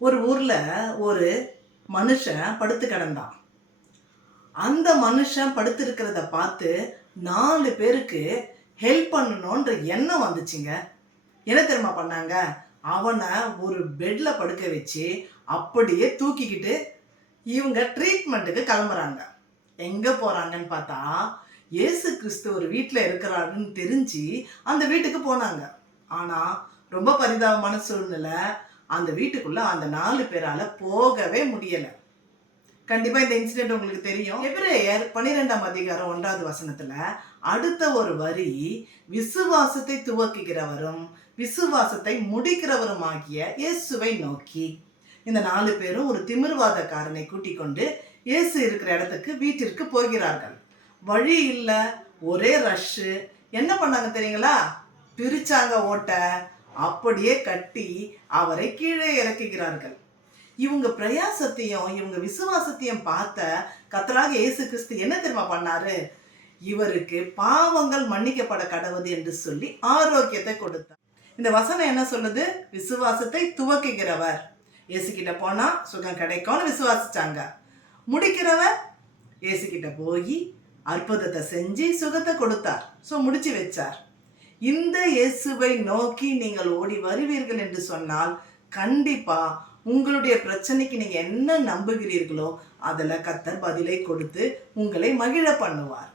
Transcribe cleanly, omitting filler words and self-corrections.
ஒரு ஊர்ல ஒரு மனுஷன் படுத்து கிடந்தான். அந்த மனுஷன் படுத்திருக்கிறத பார்த்து 4 பேருக்கு ஹெல்ப் பண்ணணுன்ற எண்ணம் வந்துச்சுங்க. என்ன தெரியுமா பண்ணாங்க? அவனை ஒரு பெட்ல படுக்க வச்சு அப்படியே தூக்கிக்கிட்டு இவங்க ட்ரீட்மெண்ட்டுக்கு கிளம்புறாங்க. எங்க போறாங்கன்னு பார்த்தா, இயேசு கிறிஸ்து ஒரு வீட்டில் இருக்கிறாருன்னு தெரிஞ்சு அந்த வீட்டுக்கு போனாங்க. ஆனா ரொம்ப பரிதாபமான சூழ்நிலை. அந்த வீட்டுக்குள்ள அந்த 4 பேரால போகவே முடியல. கண்டிப்பா இந்த இன்சிடென்ட் உங்களுக்கு தெரியும். எபிரேயர் 12ஆம் அதிகாரம் 1வது வசனத்துல அடுத்த ஒரு வரி, விசுவாசத்தை துவக்குகிறவரும் விசுவாசத்தை முடிக்கிறவருமாகிய இயேசுவை நோக்கி. இந்த 4 பேரும் ஒரு திமிர்வாதக்காரனை கூட்டிக் கொண்டு இயேசு இருக்கிற இடத்துக்கு வீட்டிற்கு போகிறார்கள். வழி இல்ல, ஒரே ரஷ்ஷு. என்ன பண்ணாங்க தெரியுங்களா? பிரிச்சாங்க ஓட்ட, அப்படியே கட்டி அவரை கீழே இறக்குகிறார்கள். இவங்க பிரயாசத்தையும் இவங்க விசுவாசத்தையும் பார்த்த கர்த்தராகிய இயேசு கிறிஸ்து என்ன தெரியுமா பண்ணாரு? இவருக்கு பாவங்கள் மன்னிக்கப்பட கடவுது என்று சொல்லி ஆரோக்கியத்தை கொடுத்தார். இந்த வசனம் என்ன சொல்லுது? விசுவாசத்தை துவக்குகிறவர். இயேசு கிட்ட போனா சுகம் கிடைக்கும்னு விசுவாசிச்சாங்க. முடிக்கிறவர் இயேசு கிட்ட போய் அற்புதத்தை செஞ்சு சுகத்தை கொடுத்தார். முடிச்சு வச்சார். இந்த இயேசுவை நோக்கி நீங்கள் ஓடி வருவீர்கள் என்று சொன்னால் கண்டிப்பா உங்களுடைய பிரச்சனைக்கு நீங்க என்ன நம்புகிறீர்களோ அதில் கர்த்தர் பதிலை கொடுத்து உங்களை மகிழ பண்ணுவார்.